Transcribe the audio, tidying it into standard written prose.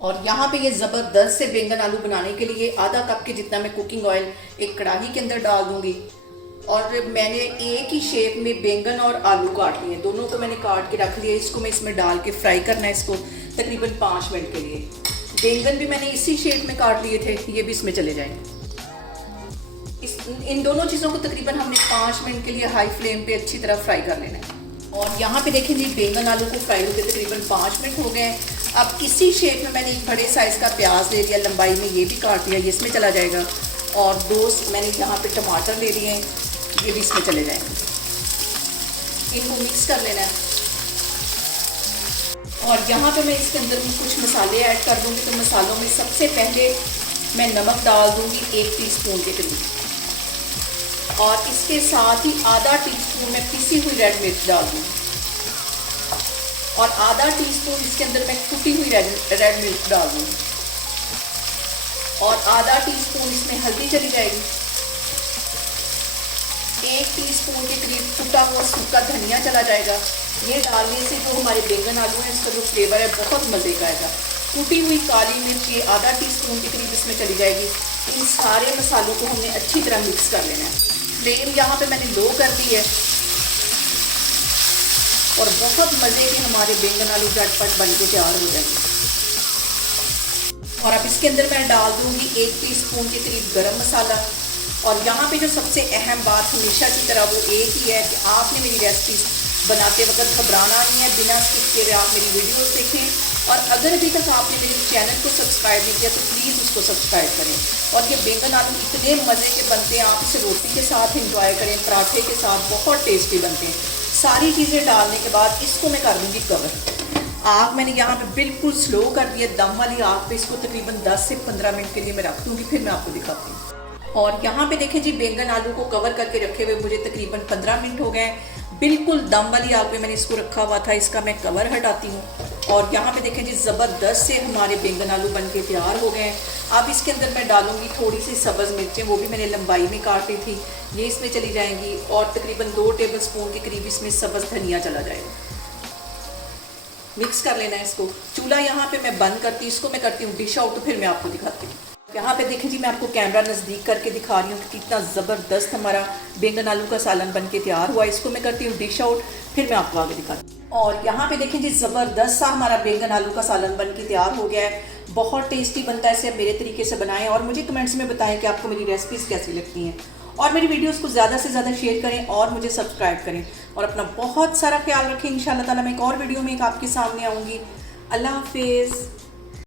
और यहाँ पे ये ज़बरदस्त से बैंगन आलू बनाने के लिए आधा कप के जितना मैं कुकिंग ऑयल एक कढ़ाई के अंदर डाल दूंगी। और मैंने एक ही शेप में बैंगन और आलू काट लिए, दोनों को मैंने काट के रख लिया। इसको मैं इसमें डाल के फ्राई करना है इसको तकरीबन 5 मिनट के लिए। बैंगन भी मैंने इसी शेप में काट लिए थे, ये भी इसमें चले जाएंगे। इन दोनों चीज़ों को तकरीबन हमने 5 मिनट के लिए हाई फ्लेम पे अच्छी तरह फ्राई कर लेना है। और यहाँ पे देखें जी बैंगन आलू को फ्राई होकर तकरीबन 5 मिनट हो गए हैं। अब इसी शेप में मैंने एक बड़े साइज़ का प्याज ले लिया, लंबाई में ये भी काट लिया, ये इसमें चला जाएगा। और 2 मैंने यहाँ पे टमाटर ले लिए हैं, ये भी इसमें चले जाएंगे। इनको मिक्स कर लेना है। और यहाँ पे मैं इसके अंदर कुछ मसाले ऐड कर दूँगी। तो मसालों में सबसे पहले मैं नमक डाल दूँगी 1 टीस्पून के करीब, और इसके साथ ही आधा टीस्पून में पिसी हुई रेड मिर्च डाल दूँगी, और आधा टीस्पून इसके अंदर मैं कुटी हुई रेड मिर्च डाल दूँगी, और आधा टीस्पून इसमें हल्दी चली जाएगी। 1 टीस्पून के करीब कुटा हुआ सूखा धनिया चला जाएगा। ये डालने से जो हमारे बैंगन आलू हैं इसका जो फ्लेवर है बहुत मज़े का आएगा। कुटी हुई काली मिर्च ये आधा टीस्पून के करीब इसमें चली जाएगी। इन सारे मसालों को हमने अच्छी तरह मिक्स कर लेना है। फ्लेम यहाँ पे मैंने लो कर दी है, और बहुत मज़े के हमारे बैंगन आलू झटपट बन के तैयार हो जाएंगे। और अब इसके अंदर मैं डाल दूँगी 1 टीस्पून के करीब गरम मसाला। और यहाँ पे जो सबसे अहम बात हमेशा की तरह वो एक ही है कि आपने मेरी रेसिपीज़ बनाते वक्त घबराना नहीं है, बिना स्किप किए हुए आप मेरी वीडियोस देखें। और अगर अभी तक आपने मेरे चैनल को सब्सक्राइब नहीं किया तो प्लीज़ उसको सब्सक्राइब करें। और ये बैंगन आलू इतने मज़े के बनते हैं, आप इसे रोटी के साथ इंजॉय करें, पराठे के साथ बहुत टेस्टी बनते हैं। सारी चीज़ें डालने के बाद इसको मैं कर दूँगी कवर। आग मैंने यहाँ पे बिल्कुल स्लो कर दिया, दम वाली आग पे इसको तकरीबन 10 से 15 मिनट के लिए मैं रख दूँगी, फिर मैं आपको दिखाती हूँ। और यहाँ पे देखें जी बैंगन आलू को कवर करके रखे हुए मुझे तकरीबन 15 मिनट हो गए। बिल्कुल दम वाली आग पे मैंने इसको रखा हुआ था। इसका मैं कवर हटाती हूँ, और यहाँ पे देखें जी ज़बरदस्त से हमारे बैंगन आलू बन के तैयार हो गए हैं। अब इसके अंदर मैं डालूंगी थोड़ी सी सब्ज़ मिर्चें, वो भी मैंने लंबाई में काटी थी, ये इसमें चली जाएंगी। और तकरीबन 2 टेबल स्पून के करीब इसमें सब्ज़ धनिया चला जाएगा। मिक्स कर लेना है इसको। चूल्हा यहाँ पे मैं बंद करती हूँ, इसको मैं करती हूँ डिश आउट, तो फिर मैं आपको दिखाती हूँ। यहाँ पे देखें जी मैं आपको कैमरा नज़दीक करके दिखा रही हूँ कि कितना ज़बरदस्त हमारा बैंगन आलू का सालन बन के तैयार हुआ है। इसको मैं करती हूँ डिश आउट, फिर मैं आपको आगे दिखाती हूँ। और यहाँ पे देखें जी ज़बरदस्त सा हमारा बैंगन आलू का सालन बन के तैयार हो गया है। बहुत टेस्टी बनता है, इसे आप मेरे तरीके से बनाएं और मुझे कमेंट्स में बताएं कि आपको मेरी रेसिपीज़ कैसी लगती हैं। और मेरी वीडियोज़ को ज़्यादा से ज़्यादा शेयर करें और मुझे सब्सक्राइब करें। और अपना बहुत सारा ख्याल रखें। इंशाअल्लाह ताला मैं एक और वीडियो में आपके सामने आऊँगी। अल्लाह हाफिज़।